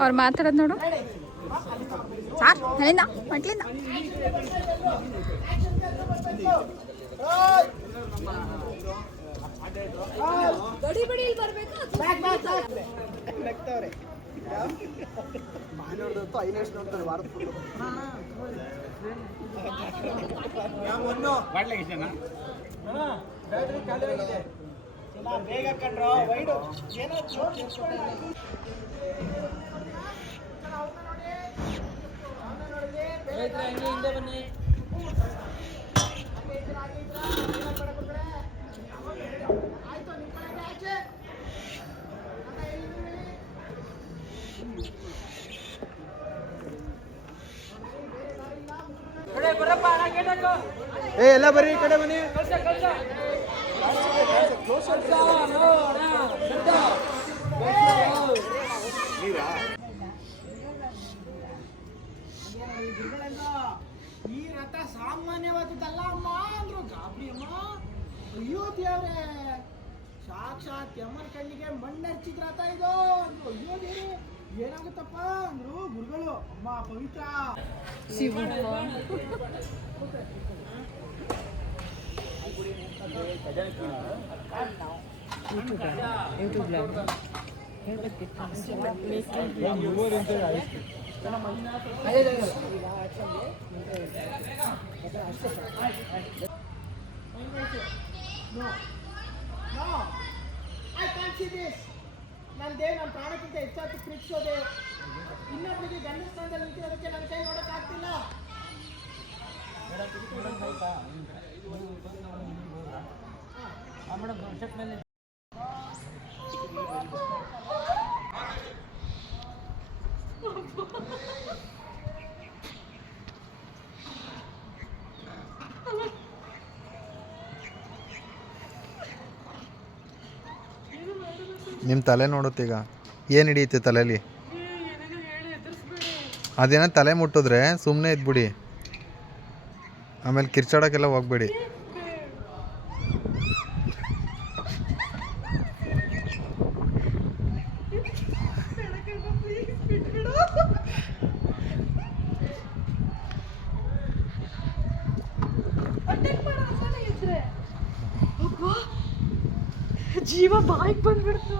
ಅವ್ರು ಮಾತಾಡೋದು ನೋಡು ಸಾರ್ ಅಲ್ಲಿಂದ ಮಟ್ಲಿಂದ ಬೇಗ ಕಂಡ್ರೋ ವೈಡು ಏನೋ ಹಿಂದೆ ಬನ್ನಿ ಎಲ್ಲ ಬರ್ರಿ ಈ ಕಡೆ ಬನ್ನಿ. ಈ ರಥ ಸಾಮಾನ್ಯವಾದದ್ದಲ್ಲ ಅಮ್ಮ ಅಂದ್ರು ಗಾಬರಿ ಅಮ್ಮ. ಅಯ್ಯೋ ದೇವ್ರೆ, ಸಾಕ್ಷಾತ್ ಯಮನ್ ಕಣ್ಣಿಗೆ ಮಣ್ಣರ್ಚಿದ ರಥ ಇದು ಅಂದ್ರು. ಅಯ್ಯೋ ದೇವ್ರೆ ಏನಾಗುತ್ತಪ್ಪ ಅಂದ್ರು ಗುರುಗಳು. ಅಮ್ಮ ಪವಿತ್ರ ನಂದೇ ನನ್ನ ಪ್ರಾಣಕ್ಕಿಂತ ಹೆಚ್ಚಾಗಿ ಪ್ರೀತಿಸೋದೆ. ಇನ್ನೊಬ್ಬರಿಗೆ ಗಂಡ ಸ್ಥಾನದಲ್ಲಿ ನಿಂತಿರೋದಕ್ಕೆ ನನ್ನ ಕೈ ನೋಡೋಕ್ಕಾಗ್ತಿಲ್ಲ. ನಿಮ್ಮ ತಲೆ ನೋಡುತ್ತೀಗ ಏನು ಹಿಡಿಯುತ್ತೆ ತಲೆಯಲ್ಲಿ. ಅದೇನೋ ತಲೆ ಮುಟ್ಟಿದ್ರೆ ಸುಮ್ಮನೆ ಇದ್ಬಿಡಿ, ಆಮೇಲೆ ಕಿರ್ಚಾಡೋಕ್ಕೆಲ್ಲ ಹೋಗ್ಬೇಡಿ. ಜೀವ ಬಾಯಿಗೆ ಬಂದ್ಬಿಡ್ತು.